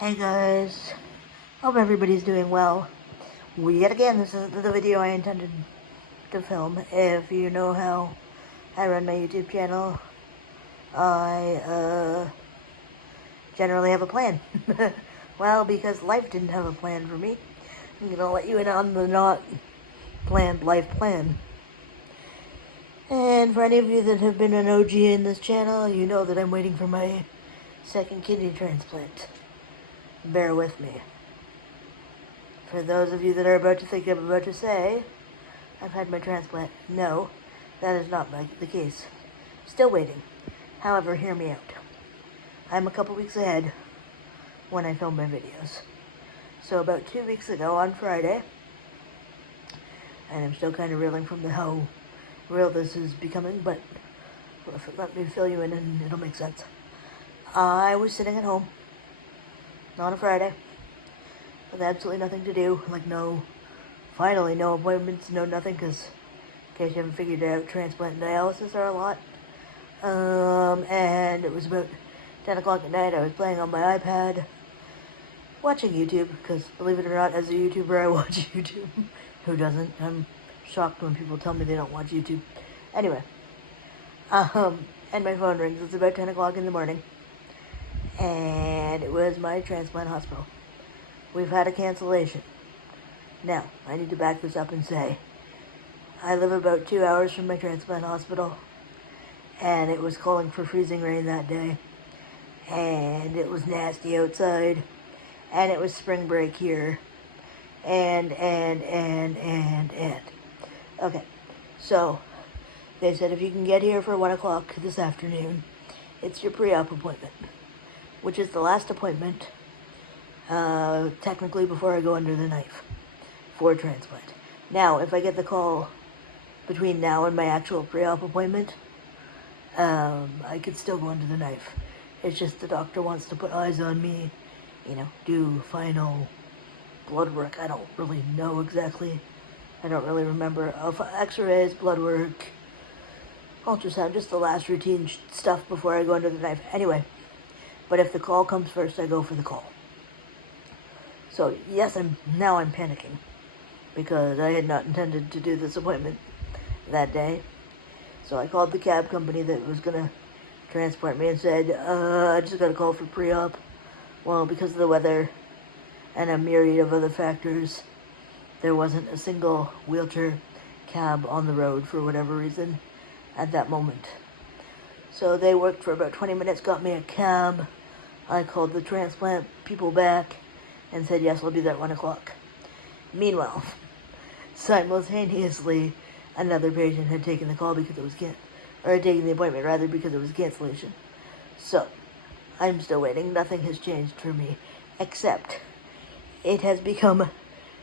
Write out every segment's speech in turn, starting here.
Hey guys, hope everybody's doing well. Yet again, this is the video I intended to film. If you know how I run my YouTube channel, I generally have a plan. Well, because life didn't have a plan for me, I'm gonna let you in on the not planned life plan. And for any of you that have been an OG in this channel, you know that I'm waiting for my second kidney transplant. Bear with me. For those of you that are about to think I'm about to say, I've had my transplant. No, that is not the case. Still waiting. However, hear me out. I'm a couple weeks ahead when I film my videos. So about 2 weeks ago on Friday, and I'm still kind of reeling from how real this is becoming, but let me fill you in and it'll make sense. I was sitting at home on a Friday with absolutely nothing to do, like finally no appointments, no nothing, because in case you haven't figured it out, transplant and dialysis are a lot. And it was about 10 o'clock at night. I was playing on my iPad, watching YouTube, because believe it or not, as a YouTuber, I watch YouTube. Who doesn't? I'm shocked when people tell me they don't watch YouTube. Anyway, and my phone rings. It's about 10 o'clock in the morning, and it was my transplant hospital. We've had a cancellation. Now, I need to back this up and say, I live about 2 hours from my transplant hospital, and it was calling for freezing rain that day, and it was nasty outside, and it was spring break here, and. Okay, so, they said if you can get here for 1 o'clock this afternoon, it's your pre-op appointment, which is the last appointment, technically before I go under the knife for transplant. Now, if I get the call between now and my actual pre-op appointment, I could still go under the knife. It's just the doctor wants to put eyes on me, do final blood work. I don't really know exactly. I don't really remember. X-rays, blood work, ultrasound, just the last routine stuff before I go under the knife. Anyway, but if the call comes first, I go for the call. So yes, I'm panicking, because I had not intended to do this appointment that day. So I called the cab company that was going to transport me and said, I just got a call for pre-op. Well, because of the weather and a myriad of other factors, there wasn't a single wheelchair cab on the road for whatever reason at that moment. So they worked for about 20 minutes, got me a cab. I called the transplant people back and said, yes, I'll be there at 1 o'clock. Meanwhile, simultaneously, another patient had taken the call because it was taken the appointment rather because it was cancellation. So, I'm still waiting. Nothing has changed for me, except it has become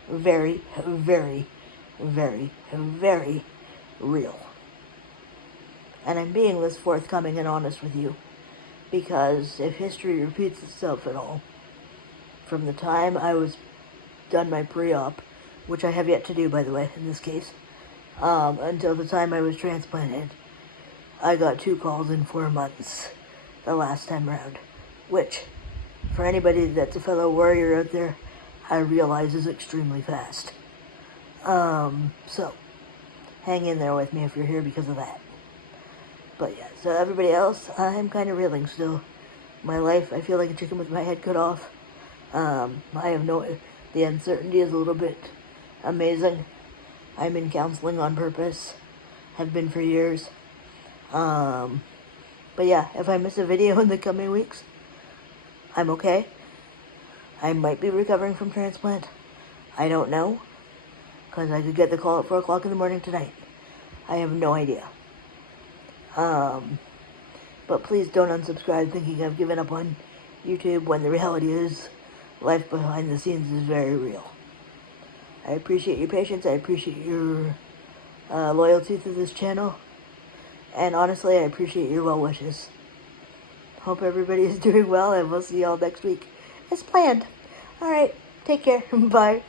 very, very, very, very real. And I'm being this forthcoming and honest with you, because if history repeats itself at all, from the time I was done my pre-op, which I have yet to do, by the way, in this case, until the time I was transplanted, I got 2 calls in 4 months the last time around, which, for anybody that's a fellow warrior out there, I realize is extremely fast. So, hang in there with me if you're here because of that. But yeah, so everybody else, I'm kind of reeling still. My life, I feel like a chicken with my head cut off. I have the uncertainty is a little bit amazing. I'm in counseling on purpose. Have been for years. But yeah, if I miss a video in the coming weeks, I'm okay. I might be recovering from transplant. I don't know, because I could get the call at 4 o'clock in the morning tonight. I have no idea. But please don't unsubscribe thinking I've given up on YouTube, when the reality is life behind the scenes is very real. I appreciate your patience. I appreciate your loyalty to this channel. And honestly, I appreciate your well wishes. Hope everybody is doing well, and we'll see y'all next week as planned. Alright, take care. Bye.